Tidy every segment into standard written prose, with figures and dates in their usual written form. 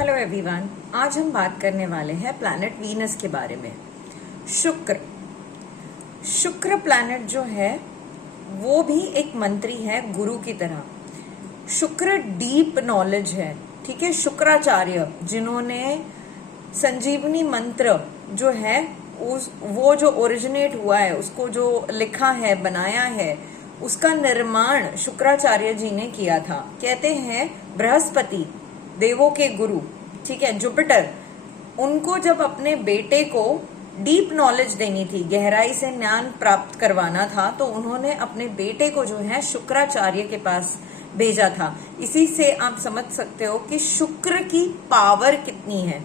Hello everyone, आज हम बात करने वाले हैं प्लैनेट वीनस के बारे में। शुक्र प्लैनेट जो है वो भी एक मंत्री है गुरु की तरह। शुक्र डीप नॉलेज है, ठीक है। शुक्राचार्य जिन्होंने संजीवनी मंत्र जो है वो जो ओरिजिनेट हुआ है, उसको जो लिखा है, बनाया है, उसका निर्माण शुक्राचार्य जी ने किया था। कहते हैं बृहस्पति देवों के गुरु, ठीक है, जुपिटर, उनको जब अपने बेटे को डीप नॉलेज देनी थी, गहराई से ज्ञान प्राप्त करवाना था, तो उन्होंने अपने बेटे को जो है शुक्राचार्य के पास भेजा था। इसी से आप समझ सकते हो कि शुक्र की पावर कितनी है।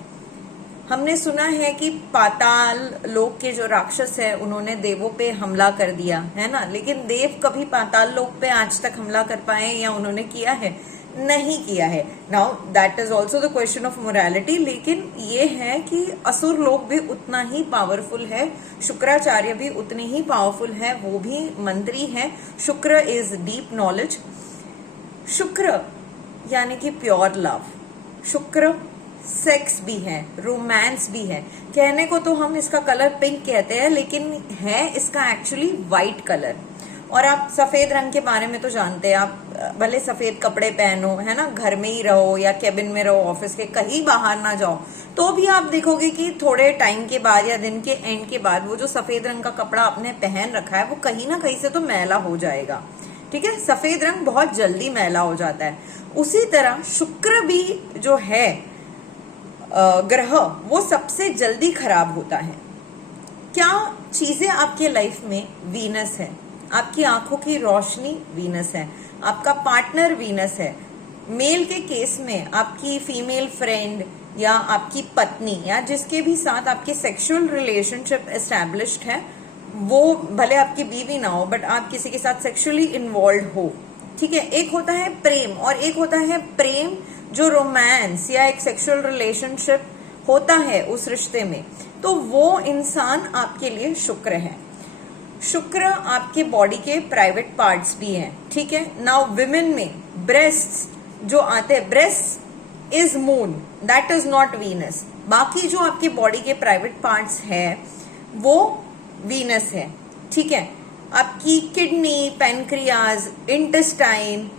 हमने सुना है कि पाताल लोक के जो राक्षस है उन्होंने देवों पे हमला कर दिया है ना, लेकिन देव कभी पाताल लोक पे आज तक हमला कर पाए या उन्होंने किया है? नहीं किया है। Now that is also the question of morality, लेकिन ये है कि असुर लोग भी उतना ही पावरफुल है, शुक्राचार्य भी उतने ही पावरफुल है, वो भी मंत्री है। शुक्र इज डीप नॉलेज। शुक्र यानी कि प्योर लव। शुक्र सेक्स भी है, रोमांस भी है। कहने को तो हम इसका कलर पिंक कहते हैं, लेकिन है इसका एक्चुअली व्हाइट कलर। और आप सफेद रंग के बारे में तो जानते हैं, आप भले सफेद कपड़े पहनो, है ना, घर में ही रहो या केबिन में रहो, ऑफिस के कहीं बाहर ना जाओ, तो भी आप देखोगे कि थोड़े टाइम के बाद या दिन के एंड के बाद वो जो सफेद रंग का कपड़ा आपने पहन रखा है वो कहीं ना कहीं से तो मैला हो जाएगा, ठीक है। सफेद रंग बहुत जल्दी मैला हो जाता है। उसी तरह शुक्र भी जो है ग्रह, वो सबसे जल्दी खराब होता है। क्या चीजें आपके लाइफ में वीनस है? आपकी आंखों की रोशनी वीनस है, आपका पार्टनर वीनस है। मेल के केस में आपकी फीमेल फ्रेंड या आपकी पत्नी या जिसके भी साथ आपके सेक्सुअल रिलेशनशिप एस्टैब्लिश्ड है, वो भले आपकी बीवी ना हो, बट आप किसी के साथ सेक्सुअली इन्वॉल्व हो, ठीक है। एक होता है प्रेम और एक होता है प्रेम जो रोमांस या एक सेक्सुअल रिलेशनशिप होता है उस रिश्ते में, तो वो इंसान आपके लिए शुक्र है। शुक्र आपके बॉडी के प्राइवेट पार्ट्स भी हैं, ठीक है। नाउ विमेन में ब्रेस्ट्स जो आते हैं, breast is moon, that is not Venus. बाकी जो आपके बॉडी के प्राइवेट पार्ट्स है वो वीनस है, ठीक है। आपकी किडनी, पैनक्रियाज, इंटेस्टाइन,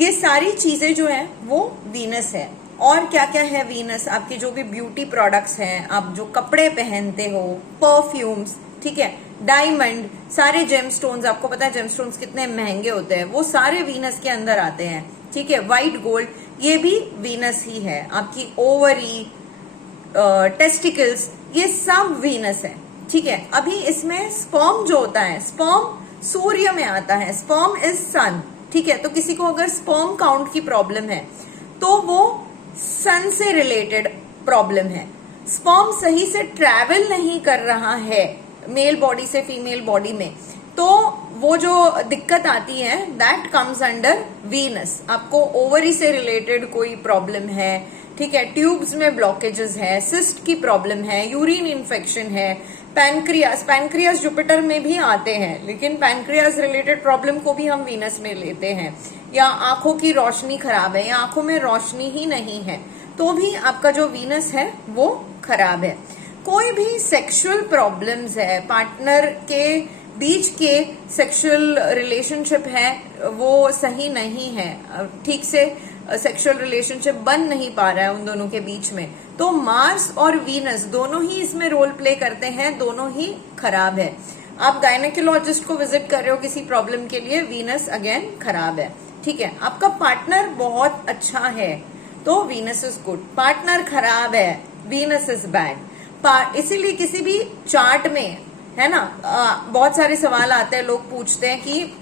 ये सारी चीजें जो है वो वीनस है। और क्या क्या है वीनस? आपके जो भी ब्यूटी प्रोडक्ट्स हैं, आप जो कपड़े पहनते हो, परफ्यूम्स, ठीक है, डायमंड, सारे जेमस्टोन्स, आपको पता है जेमस्टोन्स कितने महंगे होते हैं, वो सारे वीनस के अंदर आते हैं, ठीक है। व्हाइट गोल्ड, ये भी वीनस ही है। आपकी ओवरी, टेस्टिकल्स, ये सब वीनस है, ठीक है। अभी इसमें स्पर्म जो होता है, स्पर्म सूर्य में आता है, स्पर्म इज सन, ठीक है। तो किसी को अगर स्पर्म काउंट की प्रॉब्लम है तो वो सन से रिलेटेड प्रॉब्लम है। स्पर्म सही से ट्रैवल नहीं कर रहा है मेल बॉडी से फीमेल बॉडी में, तो वो जो दिक्कत आती है दैट कम्स अंडर वीनस। आपको ओवरी से रिलेटेड कोई प्रॉब्लम है, ठीक है, ट्यूब्स में ब्लॉकेजेस है, सिस्ट की प्रॉब्लम है, यूरिन इन्फेक्शन है, पैनक्रियास जुपिटर में भी आते हैं, लेकिन पैनक्रियास रिलेटेड प्रॉब्लम को भी हम वीनस में लेते हैं। या आंखों की रोशनी खराब है या आंखों में रोशनी ही नहीं है, तो भी आपका जो वीनस है वो खराब है। कोई भी सेक्सुअल प्रॉब्लम्स है, पार्टनर के बीच के सेक्सुअल रिलेशनशिप है वो सही नहीं है, ठीक से सेक्सुअल रिलेशनशिप बन नहीं पा रहा है उन दोनों के बीच में, तो मार्स और वीनस दोनों ही इसमें रोल प्ले करते हैं, दोनों ही खराब है। आप गायनेकोलॉजिस्ट को विजिट कर रहे हो किसी प्रॉब्लम के लिए, वीनस अगेन खराब है, ठीक है। आपका पार्टनर बहुत अच्छा है तो वीनस इज गुड, पार्टनर खराब है वीनस इज बैड। इसीलिए किसी भी चार्ट में, है ना, बहुत सारे सवाल आते हैं, लोग पूछते हैं कि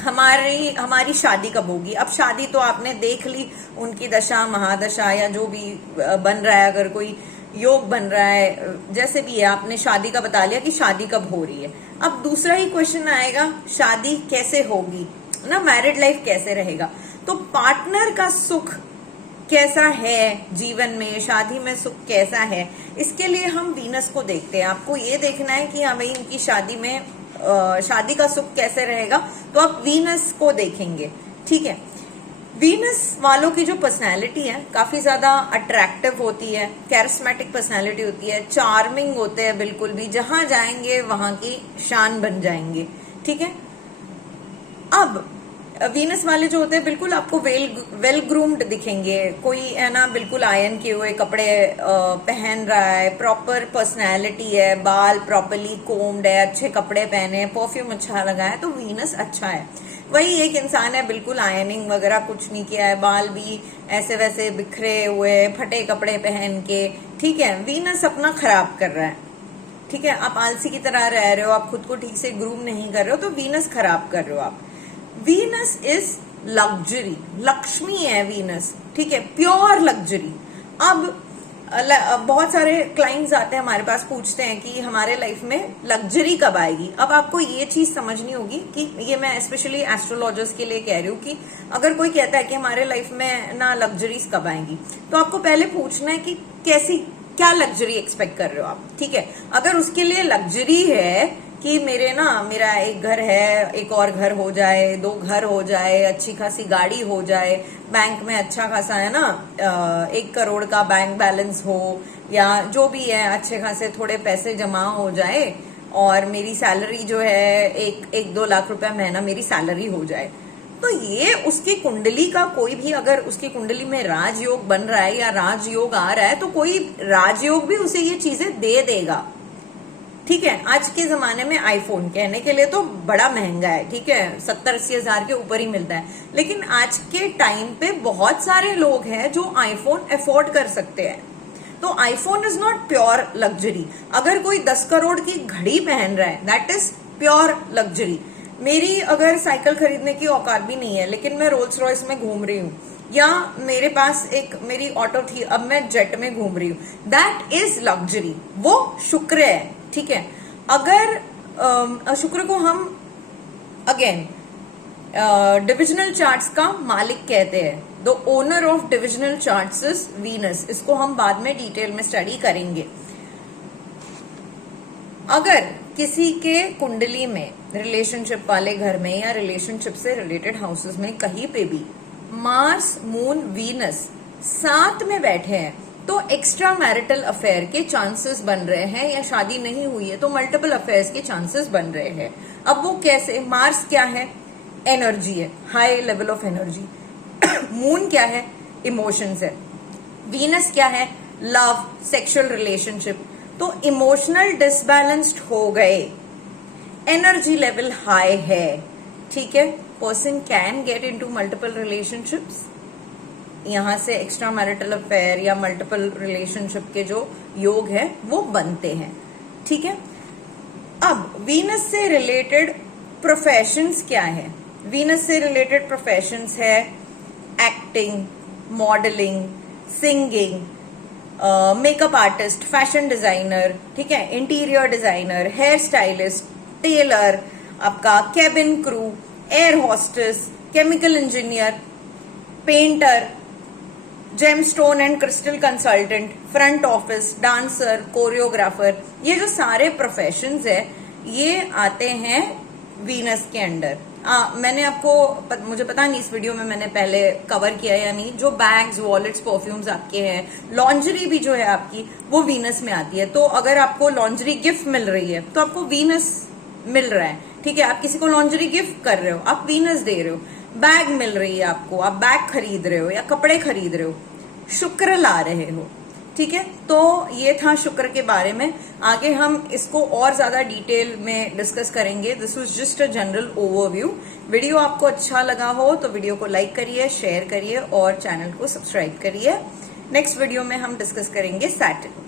हमारी शादी कब होगी। अब शादी तो आपने देख ली, उनकी दशा महादशा या जो भी बन रहा है, अगर कोई योग बन रहा है, जैसे भी है, आपने शादी का बता लिया कि शादी कब हो रही है। अब दूसरा ही क्वेश्चन आएगा, शादी कैसे होगी ना, मैरिड लाइफ कैसे रहेगा। तो पार्टनर का सुख कैसा है जीवन में, शादी में सुख कैसा है, इसके लिए हम वीनस को देखते हैं। आपको ये देखना है कि हाँ भाई इनकी शादी में शादी का सुख कैसे रहेगा, तो आप वीनस को देखेंगे, ठीक है। वीनस वालों की जो पर्सनैलिटी है काफी ज्यादा अट्रैक्टिव होती है, कैरिस्मेटिक पर्सनैलिटी होती है, चार्मिंग होते हैं, बिल्कुल भी जहां जाएंगे वहां की शान बन जाएंगे। ठीक है, अब वीनस वाले जो होते हैं बिल्कुल आपको वेल ग्रूम्ड दिखेंगे, कोई है ना बिल्कुल आयन किए हुए कपड़े पहन रहा है, प्रॉपर पर्सनैलिटी है, बाल प्रॉपरली कोम्ड है, अच्छे कपड़े पहने, परफ्यूम अच्छा लगा है, तो वीनस अच्छा है। वही एक इंसान है बिल्कुल आयनिंग वगैरह कुछ नहीं किया है, बाल भी ऐसे वैसे बिखरे हुए, फटे कपड़े पहन के, ठीक है, वीनस अपना खराब कर रहा है। ठीक है, आप आलसी की तरह रह रहे हो, आप खुद को ठीक से ग्रूम नहीं कर रहे हो, तो वीनस खराब कर रहे हो आप। वीनस इज लग्जरी, लक्ष्मी है वीनस, ठीक है, प्योर लग्जरी। अब बहुत सारे क्लाइंट्स आते हैं हमारे पास, पूछते हैं कि हमारे लाइफ में लग्जरी कब आएगी। अब आपको ये चीज समझनी होगी कि ये मैं स्पेशली एस्ट्रोलॉजर्स के लिए कह रही हूँ कि अगर कोई कहता है कि हमारे लाइफ में ना लग्जरीज कब आएंगी, तो आपको पहले पूछना है कि कैसी, क्या लग्जरी एक्सपेक्ट कर रहे हो आप। ठीक है, अगर उसके लिए लग्जरी है कि मेरा एक घर है, एक और घर हो जाए, 2 घर हो जाए, अच्छी खासी गाड़ी हो जाए, बैंक में अच्छा खासा है ना 1 करोड़ का बैंक बैलेंस हो, या जो भी है अच्छे खासे थोड़े पैसे जमा हो जाए, और मेरी सैलरी जो है 1-2 लाख रुपया महीना मेरी सैलरी हो जाए, तो ये उसकी कुंडली का कोई भी, अगर उसकी कुंडली में राजयोग बन रहा है या राजयोग आ रहा है, तो कोई राजयोग भी उसे ये चीजें दे देगा। ठीक है, आज के जमाने में आईफोन कहने के लिए तो बड़ा महंगा है, ठीक है, 70-80 हजार के ऊपर ही मिलता है, लेकिन आज के टाइम पे बहुत सारे लोग हैं जो आईफोन अफोर्ड कर सकते हैं। तो iPhone is not pure luxury. अगर कोई 10 करोड़ की घड़ी पहन रहा है, दैट इज प्योर लग्जरी। मेरी अगर साइकिल खरीदने की औकात भी नहीं है, लेकिन मैं रोल्स रॉयस में घूम रही हूँ, या मेरे पास मेरी ऑटो थी, अब मैं जेट में घूम रही हूँ, दैट इज लग्जरी, वो शुक्र है। ठीक है, अगर शुक्र को हम अगेन डिविजनल चार्ट्स का मालिक कहते हैं, the owner of divisional charts is Venus. इसको हम बाद में डिटेल में स्टडी करेंगे। अगर किसी के कुंडली में, रिलेशनशिप वाले घर में या रिलेशनशिप से रिलेटेड हाउसेस में कहीं पे भी मार्स, मून, वीनस साथ में बैठे हैं, तो एक्स्ट्रा मैरिटल अफेयर के चांसेस बन रहे हैं, या शादी नहीं हुई है तो मल्टीपल अफेयर्स के चांसेस बन रहे हैं। अब वो कैसे? मार्स क्या है? एनर्जी है, high level of energy. Moon क्या है? इमोशंस है। वीनस क्या है? Love, sexual relationship. तो इमोशनल डिसबैलेंस्ड हो गए, एनर्जी लेवल हाई है, ठीक है, person can get into multiple relationships. यहां से एक्स्ट्रा मैरिटल अफेयर या मल्टीपल रिलेशनशिप के जो योग है वो बनते हैं। ठीक है, अब वीनस से रिलेटेड प्रोफेशंस क्या है? वीनस से रिलेटेड प्रोफेशंस है acting, modelling, singing, makeup artist, fashion designer, ठीक है, interior designer, hair stylist, tailor, आपका cabin crew, air hostess, chemical engineer, painter, gemstone and crystal consultant, front office, dancer, choreographer, ये जो सारे प्रोफेशंस है ये आते हैं वीनस के अंडर। मैंने आपको मुझे पता नहीं इस वीडियो में मैंने पहले कवर किया या नहीं, जो बैग्स, वॉलेट्स, परफ्यूम्स आपके हैं, लॉन्जरी भी जो है आपकी वो वीनस में आती है। तो अगर आपको लॉन्जरी गिफ्ट मिल रही है तो आपको वीनस मिल रहा है। ठीक है, आप किसी को लॉन्जरी गिफ्ट कर रहे हो, आप वीनस दे रहे हो। बैग मिल रही है आपको, आप बैग खरीद रहे हो या कपड़े खरीद रहे हो, शुक्र ला रहे हो। ठीक है, तो ये था शुक्र के बारे में। आगे हम इसको और ज्यादा डिटेल में डिस्कस करेंगे। This was just a general overview. Video आपको अच्छा लगा हो तो वीडियो को लाइक करिए, शेयर करिए और चैनल को सब्सक्राइब करिए। नेक्स्ट वीडियो में हम डिस्कस करेंगे सैटर्न।